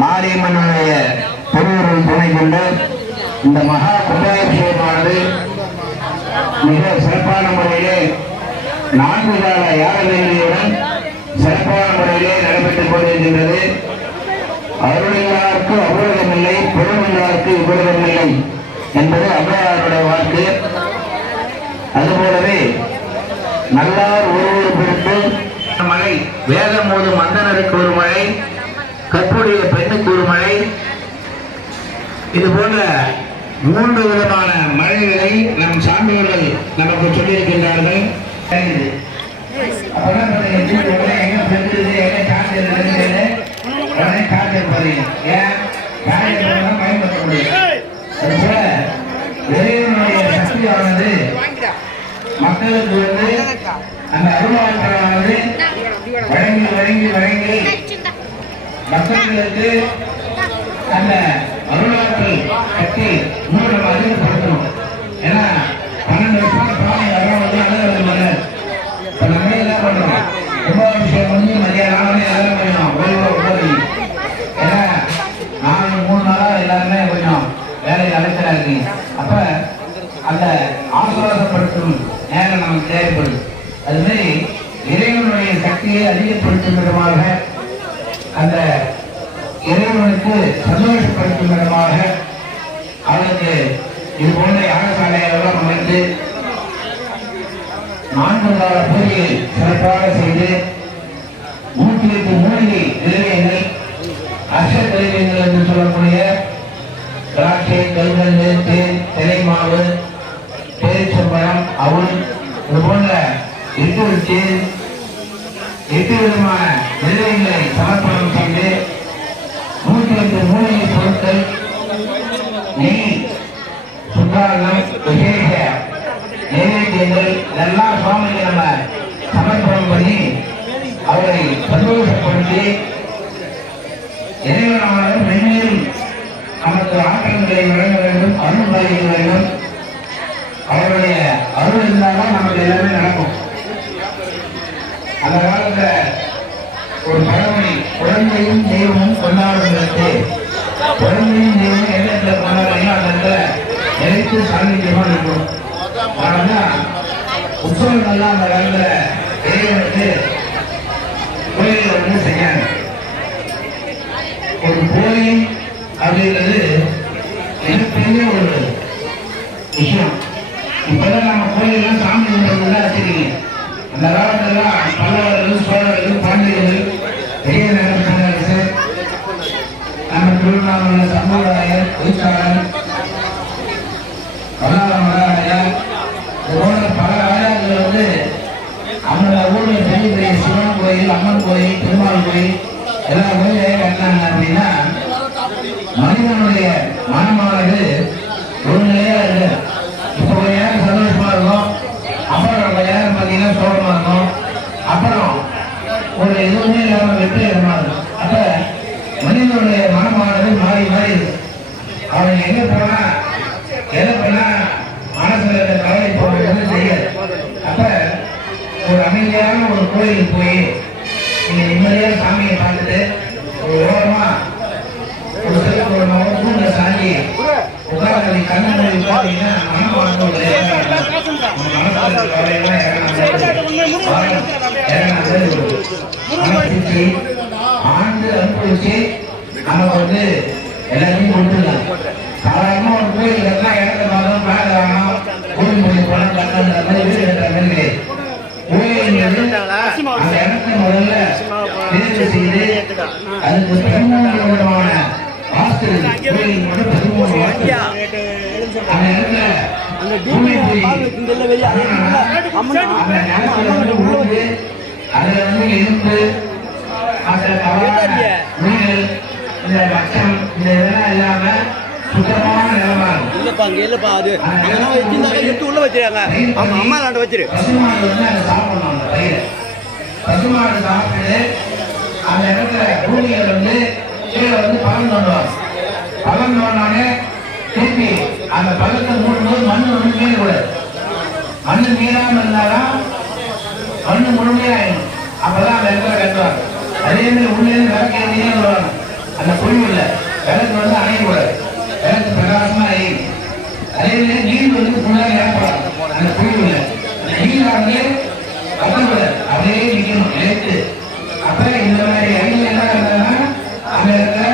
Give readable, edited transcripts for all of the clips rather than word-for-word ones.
மாரியம்மனுடைய திருவுருள் துணை கொண்டு இந்த மகா கும்பாபிஷேகமானது மிக சிறப்பான முறையிலே 4 கால யாகங்களுடன் சிறப்பான முறையிலே நடைபெற்றுக் கொண்டிருக்கின்றது. அருளில்லாருக்கு அபூர்வமில்லை, பொருளில்லாருக்கு உபூர்வமில்லை என்பது அவ்வையாருடைய வாக்கு. அதுபோலவே நல்லார் ஒருவர் பொருட்டு மழை, வேதம் ஓதும் அந்தனருக்கு ஒரு மழை, கற்புடைய பெண்ணுக்கு ஒரு மழை, இது போன்ற 3 விதமான மழைகளை நம் சான்றோர்கள் நமக்கு சொல்லியிருக்கின்றார்கள். சக்தியானது மக்களுக்கு அந்த அருளாற்றலானது வழங்கி வழங்கி வழங்கி மக்களுக்கு அந்த அருளாற்றல் கட்டி இன்னும் நம்ம அதிகப்படுத்தணும். ஏன்னா 12 வருஷமா சுவாமி வர்றவங்க அழகு இப்ப நம்ம என்ன பண்றோம், கும்பாபிஷேகம் பண்ணி மதியானம் எல்லாம் பண்ணணும். ஏன்னா 4-3 நாளா எல்லாருமே கொஞ்சம் வேலையை அழைச்சலா இருக்கீங்க. அப்ப அந்த ஆசுவாசப்படுத்தும் நேரம் நமக்கு தேவைப்படுது. அது மாதிரி இறைவனுடைய சக்தியை அதிகப்படுத்தும் விதமாக, அந்த இறைவனுக்கு சந்தோஷப்படுத்தும் விதமாக அவருக்கு இது போன்ற யாகசாலைகளெல்லாம் அமைத்து 4 கால பூஜையை சிறப்பாக செய்து 108 மூலிகை திரவியங்கள், அர்ஷ திரவியங்கள் என்று சொல்லக்கூடிய திராட்சை, கல்கண்டு, தேன், திரைமாவு, பேரிச்சம்பழம், அவுள், இது போன்ற 8 விதமான திரவியங்களை சமர்ப்பணம் செய்து 108 மூலிகை பொருட்கள், நெய், சுத்தாரணம், விசேஷ நைவேத்தியங்கள் இதெல்லாம் சுவாமிக்கு நம்ம சமர்ப்பணம் பண்ணி அவரை சந்தோஷப்படுத்தி இறைவனாலும் மென்மேலும் நமக்கு ஆற்றல்களை வழங்க வேண்டும், அருள் வழங்க வேண்டும். அவருடைய அருள் இருந்தால்தான் நமக்கு எல்லாமே நடக்கும். அந்த காலத்துல ஒரு பழமொழி, குழந்தையும் தெய்வமும் கொண்டாடுகிறது. குழந்தையும் தெய்வமும் எந்த இடத்துல கொண்டாடுறீங்களோ அந்த இடத்துல நினைத்து சாநித்தியமா இருக்கும். அதனால்தான் உற்சவங்கள்லாம் அந்த காலத்துல இறைவனுக்கு கோயில்கள் செய்யாங்க. ஒரு கோயில் அப்படிங்கிறது மிகப்பெரிய ஒரு விஷயம். இப்பதான் நம்ம கோயிலாம் சாமி கும்பிடுறதுலாம் வச்சிருக்கீங்க. அந்த காலத்துலாம் பல்லவர்கள், சோழர்கள், பாண்டியர்கள், பெரிய நகரசு, நம்ம திருவண்ணாமலை சம்பவராயர், பொய்ச்சாளர், வல்லாளமராயர், போன்ற பல ராஜாக்கள் அவங்களோட ஊர்ல பெரிய பெரிய சிவன் கோயில், அம்மன் கோயில், திருமால் கோயில் எல்லா கோயிலையும் கட்டினாங்க. அப்படின்னா மனிதனுடைய மனமானது ஒரு நிலையா இருக்கு. இப்போ கொஞ்ச நேரம் சந்தோஷமா இருக்கும், அப்புறம் கொஞ்ச நேரம் பார்த்தீங்கன்னா சோகமா இருக்கும், அப்புறம் ஒரு எதுவுமே இல்லாம வெற்றிகரமா இருக்கும். அப்ப மனிதனுடைய மனமானது மாறி மாறி இருக்கு. அவன் எங்க போனா எதை பண்ணா மனசுல கவலை போடுறது செய்யாது. அப்ப ஒரு அமைதியான ஒரு கோயிலுக்கு போய் நீங்க நிம்மதியா சாமியை பார்த்துட்டு ஒரு ஓரமா ஒரு சில சாஞ்சி உட்கார்ந்து கண்ணு பார்த்தீங்கன்னா ஆண்டு அனுபவிச்சு நமக்கு எல்லாத்தையும் கொடுத்துருக்காங்க. சாதாரணமா ஒரு கோயில் கட்டினா இடத்துல வாங்கணும், பேர் வாங்கணும், கோயில் மொழி பணம் கட்டணும், அந்த மாதிரி வீடு கட்டுற மாதிரி கிடையாது. அந்த இடத்தை முதல்ல தேர்வு செய்து அதுக்கு 13 விதமான வாஸ்து இருக்கு. கோயிலுக்கு மட்டும் 13 வாஸ்து. அந்த இடத்துல பூமி பூஜை அந்த நேரத்துல வந்து உழுது அதுல வந்து எலும்பு மற்ற முனிகள் இந்த பட்சம் இந்த இதெல்லாம் இல்லாம சுத்தமான நிலமா இருக்கும். இல்லப்பா அது எடுத்து உள்ள வச்சிருக்காங்க. அம்மா நாட்ட வச்சிரு. பசுமாடு வந்து அதை சாப்பிடணும். அந்த பயிரை பசுமாடு சாப்பிட்டு அந்த இடத்துல பூமியை வந்து கீழே வந்து பழம் தோண்டுவாங்க. பழம் தோண்டானே திருப்பி அந்த பழத்தை மூடும்போது மண்ணு வந்து மீறக்கூடாது. மண்ணு மீறாம இருந்தாலும் மண்ணு முழுமையாயிடும். அப்பதான் அந்த இடத்துல கட்டுவாங்க. அதே மாதிரி உள்ளே விளக்கு எழுதியே வருவாங்க. அந்த பொழிவுல விளக்கு வந்து அணையக்கூடாது. விளக்கு பிரகாசமா அணையும். அதே மாதிரி நீர் வந்து முன்னாடி இறப்பாங்க. அந்த பொழிவுல அந்த நீர் வந்து கட்டக்கூடாது. அப்படியே நிற்கணும் நிலைத்து. அப்ப இந்த மாதிரி ஐடியா என்ன இருந்தாங்கன்னா அந்த இடத்துல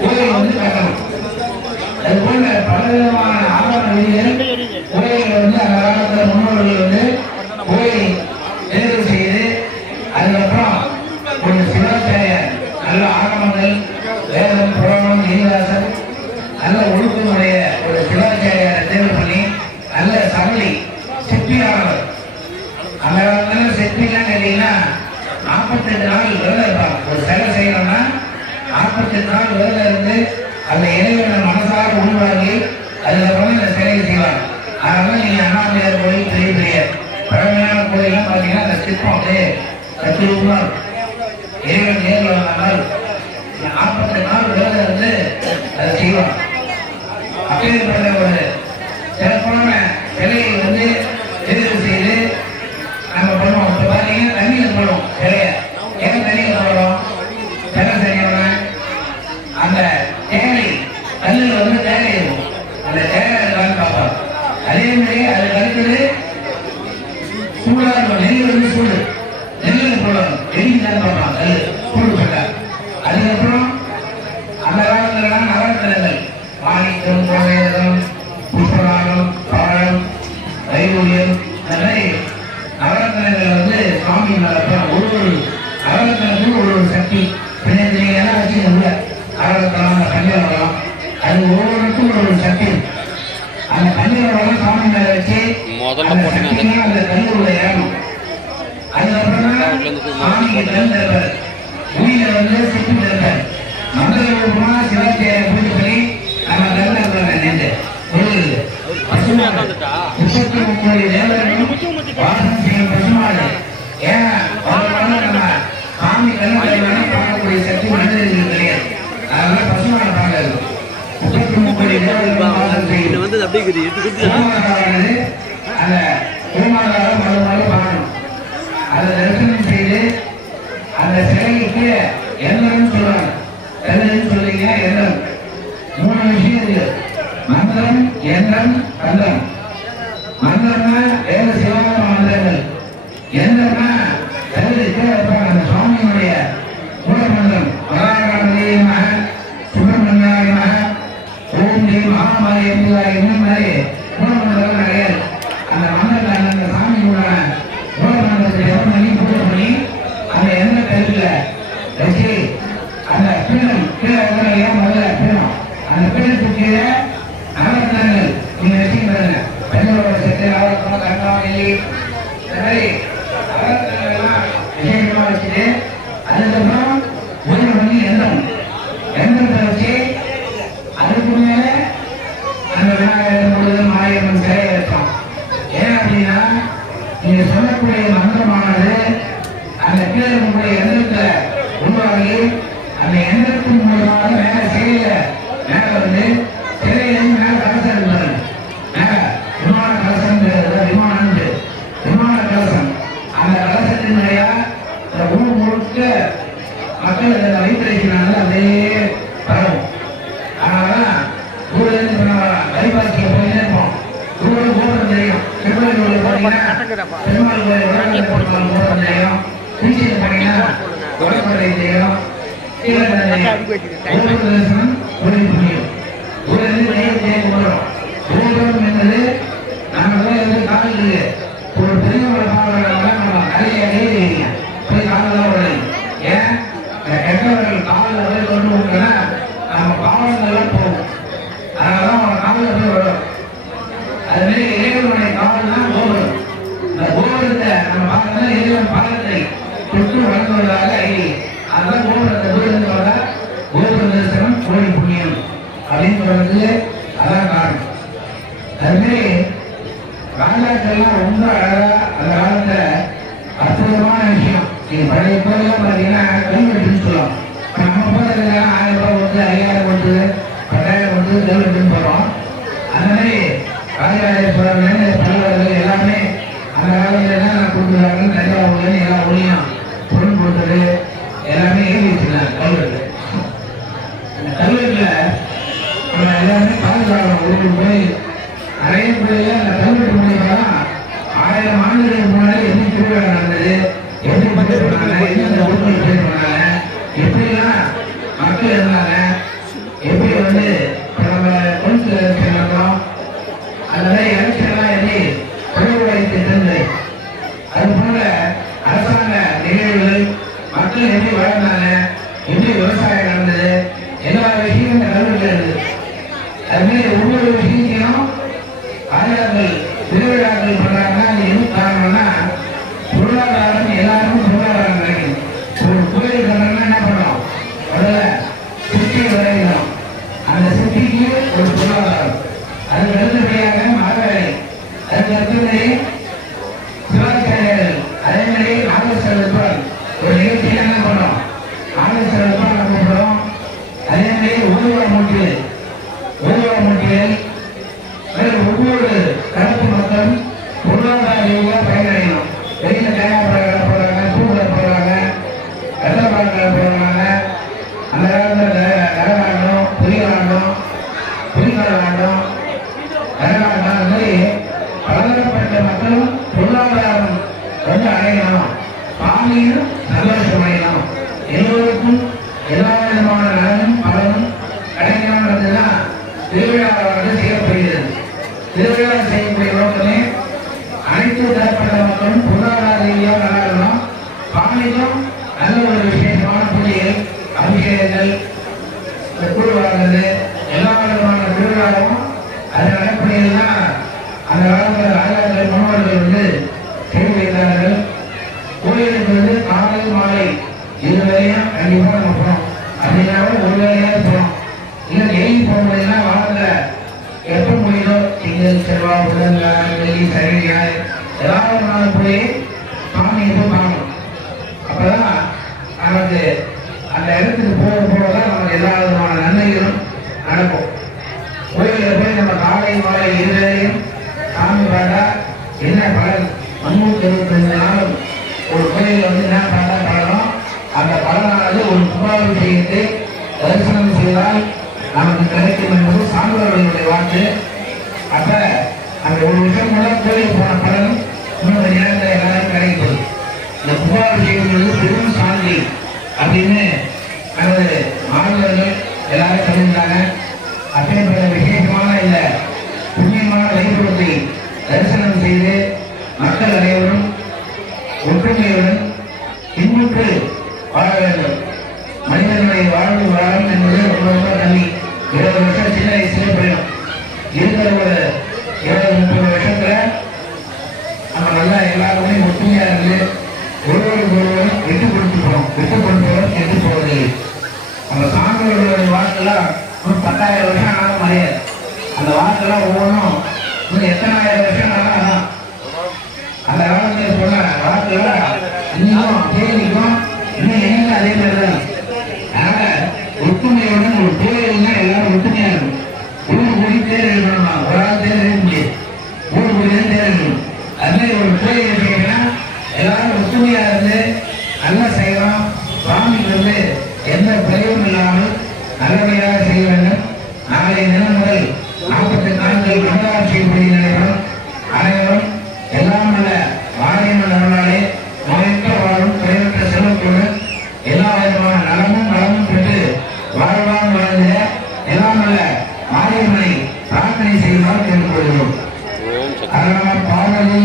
கோயில் வந்து கட்டணும். அது போல பலவிதமான ஆதார விதிகள் கோயில்கள் வந்து அந்த காலத்துல முன்னோர்கள் வந்து கோயில் தேர்வு செய்து அதுக்கப்புறம் ஒரு சிவாச்சாரியர் நல்ல ஆகமங்கள் வேதம் புராணம் நீதிவாசன் நல்ல ஒழுக்கமுடைய ஒரு சிவாச்சாரியரை தேர்வு பண்ணி நல்ல சமலி சிற்பியாளர். அந்த காலத்துல சிற்பிலாம் கேட்டீங்கன்னா 48 நாள் விரதம் இருப்பாங்க. ஒரு சிலை செய்யணும்னா 48 நாள் விரதம் இருந்து அந்த இறைவனை மனசார உருவாகி அதுக்கப்புறம் இந்த சிலையை செய்வாங்க. அதனால நீங்க அண்ணாமலையார் கோயில் பெரிய பெரிய பழமையான கோயிலாம் பார்த்தீங்கன்னா அந்த சிற்பம் அப்படியே தத்துவமா இறைவன் நேரில் வந்தால் 48 நாள் விரதம் இருந்து அதை செய்வாங்க. அப்பேற்பட்ட ஒரு சிறப்பான சிலையை வந்து தேர்வு செய்து நம்ம பண்ணுவோம். இப்போ பார்த்தீங்கன்னா தண்ணியில் போடுவோம் சிலையை. ஏன் தண்ணியில் போடுறோம்? சிலை செய்யணும். அந்த தேனை கல்லில் வந்து தேனை இருக்கும். அந்த தேனை இருக்கான்னு பார்ப்போம். அதே மாதிரி அதுக்கு அடுத்தது சூடாக இருக்கும். நெல் வந்து சூடு நெல்லில் போடணும். எரிஞ்சுதான் பார்ப்பான் கல் சூடு பட்டா. அதுக்கப்புறம் அந்த காலத்துலலாம் நவரத்தினங்கள் மாணிக்கம் கோவேதம் புஷ்பராகம் பாழம் வைரூரியம் அந்த மாதிரி நவரத்தினங்கள் வந்து சுவாமி நடப்போம். ஒரு நவரத்தினத்துக்கு ஒரு சக்தி பின்னெல்லாம் வச்சு உள்ள நவரத்தனம் அந்த கஞ்சவரம் அது ஒவ்வொருக்கும் ஒரு சக்தி. அந்த கஞ்சவரம் சாமி மேல வச்சு அந்த கல்லூரில் ஏறணும். அதுக்கப்புறம் சாமிக்கு திறந்திருப்பார். பூமியில வந்து சுற்றி இருப்பார். மந்திரமா சிவாச்சாரிய பூஜை பண்ணி நம்ம திறந்திருப்பாங்க. நின்று ஒரு 33 தேவர்களும் வாசம் செய்யும் பசுமாடு. ஏன் நம்ம சாமி கண்ணு பார்க்கக்கூடிய சக்தி மனிதர்களுக்கு கிடையாது. அதனால பசுமாடு பார்க்க 33 தேவர்களும் வாசம் செய்யும் அந்த பூமாதார மறுநாள் பார்க்கணும். அதை தரிசனம் செய்து அந்த சிலைக்கு எண்ணம் சொல்லுவாங்க. எண்ணம் சொல்றீங்க எண்ணம் 3 விஷயம் இருக்கு. மந்திரம் எண்ணம் கந்தம். மந்திரம்னா வேத சிவாக மந்திரங்கள். எண்ணம்னா அந்த சுவாமியினுடைய மூலமந்திரம் வராகம சுப்பிரமணியம ஓம் ஜெய் மகாமாரி என்பதாக இந்த மாதிரி மூலமந்திரம் கிடையாது. அந்த மந்திரத்தில் அந்த சாமியோட மூலமந்திரத்தை எவ்வளோ பண்ணி பூஜை பண்ணி அந்த எண்ணெய் கருத்துல வச்சு அந்த பீடம் கீழே முதல்ல பீடம் அந்த பீடத்துக்கு கீழே நவரத்னங்கள் நீங்க வச்சுக்கிறாங்க. பெண்ணோட சத்து நவரத்னம் கருணாவளி இந்த மாதிரி நவரத்னங்கள்லாம் விசேஷமா வச்சுட்டு அதுக்கப்புறம் பூஜை பண்ணி எண்ணத்தை வச்சு அதுக்கு மேல அந்த விநாயகர் முழுவதும் மாரியம்மன் சிலையை வைப்போம். ஏன் அப்படின்னா நீங்க சொல்லக்கூடிய மந்திரமானது அந்த கீழே உங்களுடைய எண்ணத்தை உருவாகி அந்த எண்ணத்தின் மூலமாக மேல சிலையில மேல வந்து சிலையிலிருந்து மேல கலசம் இருப்பாரு. மேல விமான கலசம் விமான கலசம் அந்த கலசத்தின் முறையா இந்த ஊர் முழுக்க மக்கள் வைத்திருக்கிறாங்க. அதே பரவும். அதனாலதான் ஊர்ல இருந்து வழிபாட்டிக்கு போய் இருப்போம். ஊரோட கோபுரம் தெரியும். பெருமாள் கோயில் போனீங்கன்னா பெருமாள் கோயில் கோபுரம் தெரியும். திருச்சியில் போனீங்கன்னா கோடப்படை தெரியும். தரிசனம் கோயில் புரியும். ஊர்ல இருந்து நேரம் போகிறோம். கோபுரம் என்பது நம்ம காலையில் ஒரு பெரியவரை பாடுறவங்க நம்ம நிறைய ஏறி போய் காலையில் ஏன் கெட்டவர்கள் காலில் கொண்டு விட்டோம்னா நம்ம பாவங்களை அதனால இறைவன் பாதத்தை தொட்டு வளர்ந்துள்ளதாக அதான் கோபுரத்தை கோயிலுக்கு வந்தா கோபுர தரிசனம் கோடி புண்ணியம் அப்படின்னு சொல்றதுக்கு அதான் காரணம். அதுமாரி ராஜாக்கள்லாம் ரொம்ப அழகா அந்த காலத்துல அற்புதமான விஷயம். நீங்க பழைய கோயிலாம் பாத்தீங்கன்னா கல்வெட்டுன்னு சொல்லுவோம். நம்ம போறது 1000 ரூபாய் கொடுத்து 5000 கொடுத்து 10,000 கொடுத்து கல்வெட்டுன்னு போறோம். அந்த மாதிரி ராஜராஜேஸ்வரர் பல்லவர்கள் எல்லாமே அந்த காலத்துல என்ன கொடுக்குறாங்க, தஞ்சாவூர்ல எல்லா ஊரையும் பொருள் கொடுத்தது எல்லாமே எழுதி வச்சிருக்காங்க கல்வெட்டு. அந்த கல்வெட்டுல நம்ம எல்லாருமே பாதுகாக்கணும். ஒரு கோயில் நிறைய கோயில அந்த கல்வெட்டு மூலியமாதான் 1000 ஆண்டுகளுக்கு முன்னாடி எப்படி திருவிழா நடந்தது, எப்படி பயிர் பண்ணாங்க, எந்தெந்த ஊர்கள் பயிர் பண்ணாங்க, எப்படிலாம் மக்கள் இருந்தாங்க, எப்படி நம்ம கொண்டு நடந்தோம், அந்த மாதிரி எலெக்ஷன்லாம் எப்படி பணிவுரை திட்டங்கள், அது போல அரசாங்க நிகழ்வுகள், மக்கள் எப்படி வாழ்ந்தாங்க, எப்படி விவசாயம் நடந்தது, எல்லா விஷயமும் இந்த கல்வெட்டுல இருக்குது. அதுமாதிரி ஒவ்வொரு விஷயத்தையும் ராஜாக்கள் திருவிழாக்கள் பண்றாங்கன்னா அது என்ன காரணம்னா பொருளாதாரம், எல்லாருக்கும் பொருளாதாரம் கிடைக்கும். ஒரு கோயில் கட்டணும்னா என்ன பண்ணணும், முதல்ல சிட்டி வரையணும். அந்த சிட்டிக்கு ஒரு பொருளாதாரம், அதுக்கு அடுத்தபடியாக மரவேலை, அதுக்கு அடுத்தது சிவாச்சாரியர்கள், அதே மாதிரி நாகேஸ்வரர் ஒரு நிகழ்ச்சியில் என்ன பண்ணோம், நாகேஸ்வரர் நம்ம கூப்பிடுறோம். அதே மாதிரி ஊர்வலமூட்டிகள் ஒவ்வொரு தரப்பு மக்கள் பொருளாதார ரீதியாக பயனடையணும். வெளியில தேங்காய் பழம் போடுறாங்க, பூக்களை போடுறாங்க, வெள்ளப்பாடுகளை போடுறாங்க. அந்த காலத்தில் கரகாட்டம், புலிகாட்டம், புலிகாட்டம், கரகாட்டம், அந்த மாதிரி பலதரப்பட்ட மக்களும் பொருளாதாரம் வந்து அடையணும், சாமியும் சந்தோஷம் அடையணும், எல்லோருக்கும் எல்லா விதமான நலனும் பலனும் கிடைக்கணும்ன்றதுதான் திருவிழாவானது செய்யப்படுகிறது. திருவிழா செய்யக்கூடிய நோக்கமே அனைத்து தரப்பட்ட மக்களும் பொருளாதார ரீதியாக நல்லாடணும், சாமிக்கும் நல்ல ஒரு விசேஷமான பூஜைகள், அபிஷேகங்கள், கூடுவார்கள், எல்லா விதமான திருவிழாவும் அது நடப்படியெல்லாம் அந்த காலத்தில் ராஜாக்கள் முன்னோர்கள் செய்து வைத்தார்கள். கோயிலுக்கு காலை மாலை 2 வேளையும் கண்டிப்பாக நம்ம போகணும். அப்படின்னாலும் ஒரு வேலையாக போகணும். இல்லை டெய்லி போகும்போதுன்னா வாரத்தில் எப்போ முடியுதோ திங்கள், செவ்வாய், புதன், வெள்ளி, சனி, ஞாயிறு ஏதாவது ஒரு நாள் போய் சாமி எப்போ பார்க்கணும். அப்போதான் நமக்கு அந்த இடத்துக்கு போகதான் நமக்கு எல்லா விதமான நன்மைகளும் நடக்கும். கோயிலில் போய் நம்ம காலை மாலை 2 வேளையும் சாமி பார்த்தா என்ன பலன், 365 நாளும் ஒரு கோயிலில் என்ன பார்த்தா பலனும், அந்த பலனானது ஒரு கும்பாபிஷேகத்தை தரிசனம் செய்தால் நமக்கு கிடைக்கும் என்பது சான்றோர்களுடைய வாக்கு. அப்ப அந்த ஒரு விஷயம் மூலம் கோயில் போன பலனும் இன்னொரு நேரத்தில் எல்லாரும் கிடைக்கிறது. இந்த கும்பாபிஷேகம் பெரும் சாந்தி அப்படின்னு நமது மாணவர்கள் எல்லாரும் சொல்லியிருந்தாங்க. அப்பேற்பட்ட விசேஷமான இந்த புண்ணியமான வைபவத்தை தரிசனம் செய்து மக்கள் அனைவரும் ஒற்றுமையுடன் பின்பற்று வாழ வேண்டும். மனிதனுடைய வாழ்வு வாழும் என்பது ரொம்ப ரொம்ப நன்றி. 20 வருஷம் சின்ன வயசுல போயிடும். இருக்கிற ஒரு 20-30 வருஷத்துல நம்ம நல்லா எல்லாருமே ஒற்றுமையா இருந்து ஒருவருக்கு ஒருவரும் விட்டு கொடுத்துக்கிறோம். விட்டு கொடுப்பவரும் கெட்டு போவதில்லை. அந்த சான்றோர்களுடைய வாக்கெல்லாம் 10,000 வருஷம் ஆனாலும் மறையாது. அந்த வாக்கெல்லாம் ஒவ்வொன்றும் இன்னும் எத்தனை ஆயிரம் வருஷம் ஆனாலும் அந்த காலத்தில் சொன்ன வாக்கெல்லாம் இன்னும் தேதிக்கும் இன்னும் என்ன அதே மாதிரி தான். அதனால ஒற்றுமையுடன் ஒரு கோயில்னா எல்லாரும் ஒற்றுமையா இருக்கும். ஊர் கூடி தேர் எழுதணுமா, ஒரு ஆள் தேர் எழுத முடியாது, ஊர் கூடி தேர் எழுதணும். அது மாதிரி ஒரு கோயில் எடுத்தீங்கன்னா எல்லாரும் ஒற்றுமையா இருந்து நல்லா செய்யலாம். சுவாமிக்கு எந்த குறைவும் இல்லாமல் நல்லபடியாக செய்ய வேண்டும். நாளைய தினம் முதல் 48 நாட்கள் கமலாட்சி பணி நடைபெறும். அனைவரும் எல்லாம் நல்ல வாரியம் நலனாலே நோயற்ற வாழும் குறைவற்ற செல்வத்தோடு எல்லா விதமான நலமும் நலமும் பெற்று வாழ்வான் வாழ்ந்த எல்லாம் நல்ல மாரியம்மனை பிரார்த்தனை செய்வதால் கேட்டுக்கொள்கிறோம். பார்வதி